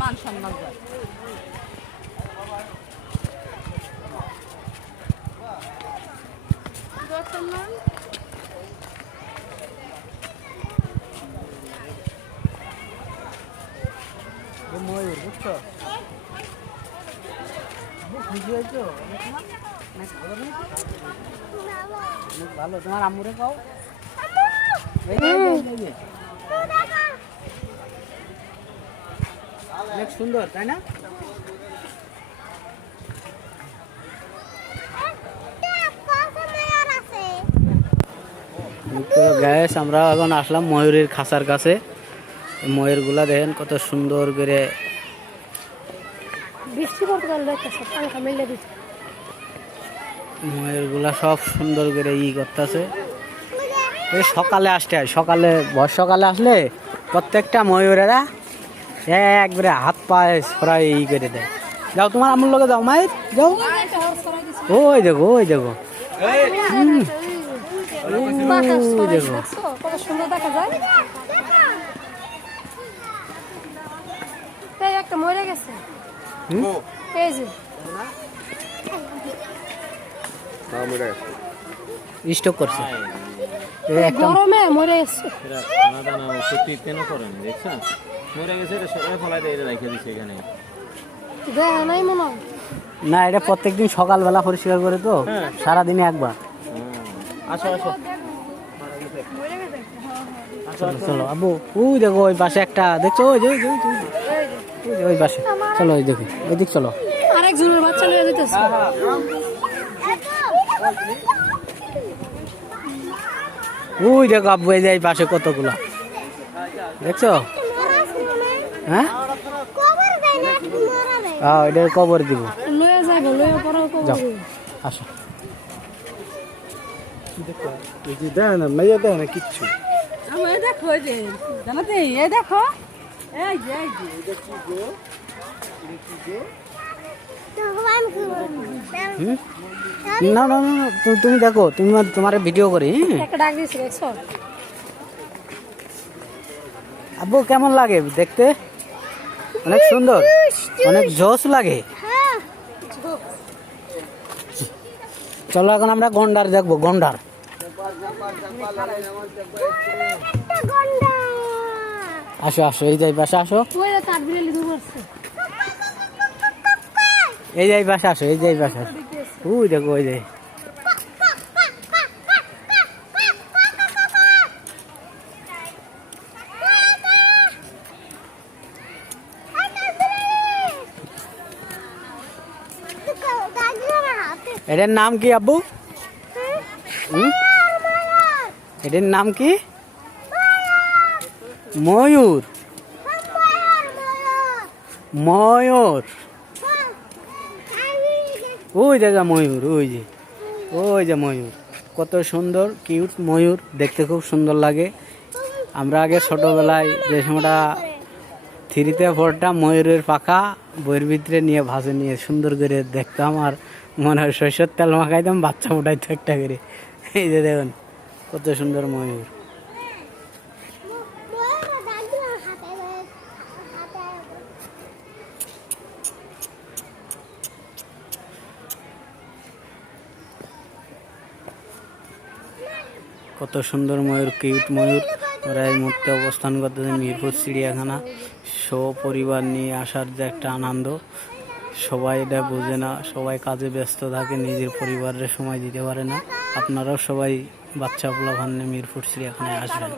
মান সম্মান যায়। ময়ূর বুঝছো, খুশি হয়েছো? ভালো, তোমার আম্মুরে পাও অনেক সুন্দর, তাই না? তো গ্যাস আমরা এখন আসলাম ময়ূরের খাঁচার কাছে। ময়ূরগুলা দেখেন কত সুন্দর করে ময়ূরগুলা সব সুন্দর করে করতেছে। এই সকালে আসতে হয়, সকালে সকালে আসলে প্রত্যেকটা ময়ূরেরা একবারে হাত পায়ে সরাই করে দেয়। যাও তোমার আমার লগে যাও, মায়ের যাও। ওই দেখো, ওই দেখো, দেখো কত সুন্দর দেখা যায়। একটা মরে গেছে, এই যে স্টক করছে, গরমে মরে গেছে। নাই মনে হয় না, এটা প্রত্যেকদিন সকালবেলা পরিষ্কার করে তো, সারাদিনে একবার। চলো চলো আবু, ওই দেখো ওই পাশে একটা দেখছো, ওই যে ওই পাশে, চলো ওই দেখো, ওই দিক চলো। আরেকজনের বাচ্চা নিয়ে যেতেছে। ওই দেখো আব্বু, এই যে এই পাশে কতগুলা দেখছো। হ্যাঁ, এটার কবর দিব। যাও, আসো। দেয় না মেয়ে, দেয় না কিচ্ছু। দেখো জানাতে, এই দেখো, এই যে না না না, তুমি দেখো, তুমি তোমার ভিডিও করি। আব্বু কেমন লাগে দেখতে? অনেক সুন্দর, অনেক জোশ লাগে। চলো এখন আমরা গন্ডার দেখবো, গন্ডার। আসো আসো, এই যাই পাশে আসো, এই যাই পাশে আসো, এই যাই পাশে আসো। ওই দেখো, ওই যাই। এটার নাম কি আব্বু? এটার নাম কি? ময়ূর, ময়ূর। ওই দেখা ময়ূর, ওই যে, ওই যে ময়ূর, কত সুন্দর কিউট ময়ূর, দেখতে খুব সুন্দর লাগে। আমরা আগে ছোটবেলায় যে সময়টা 3তে পড়তাম, ময়ূরের পাখা বইয়ের ভিতরে নিয়ে ভাসে নিয়ে সুন্দর করে দেখতাম, আর মনে হয় সরষের তেল মাখাইতাম, বাচ্চা ফুটাইতো একটা করে। এই যে দেখুন কত সুন্দর ময়ূর। কত সুন্দর ময়ূর, কিউট ময়ূর। ওরা এই মুহূর্তে অবস্থান করতেছে মিরপুর চিড়িয়াখানা। সপরিবার নিয়ে আসার যে একটা আনন্দ, সবাই এটা বোঝে না, সবাই কাজে ব্যস্ত থাকে, নিজের পরিবারের সময় দিতে পারে না। আপনারাও সবাই বাচ্চা পোলাপান নিয়ে মিরপুর চিড়িয়াখানায় আসবেন।